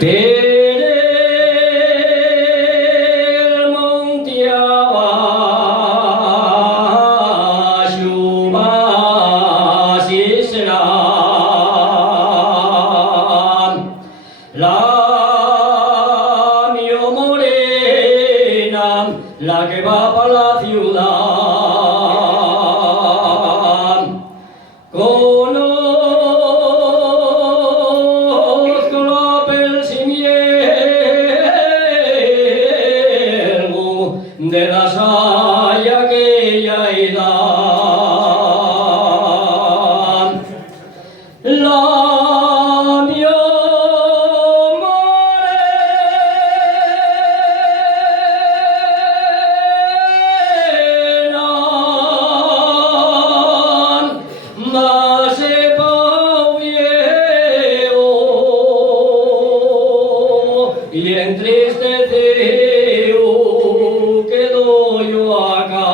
Tere monte abaixo así será. La mio morena, la que va para la ciudad. Conozco la persimielgo de la saya aquella edad. La mio mas se pau viejo y entristecido quedo yo acá.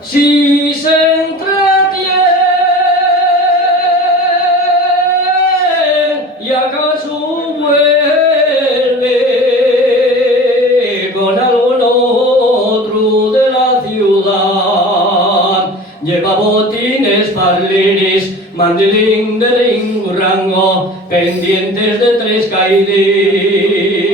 Si se entretiene y acaso vuelve con algún otro de la ciudad, lleva botines, parliris, mandilín de ringo rango, pendientes de 3 caidís.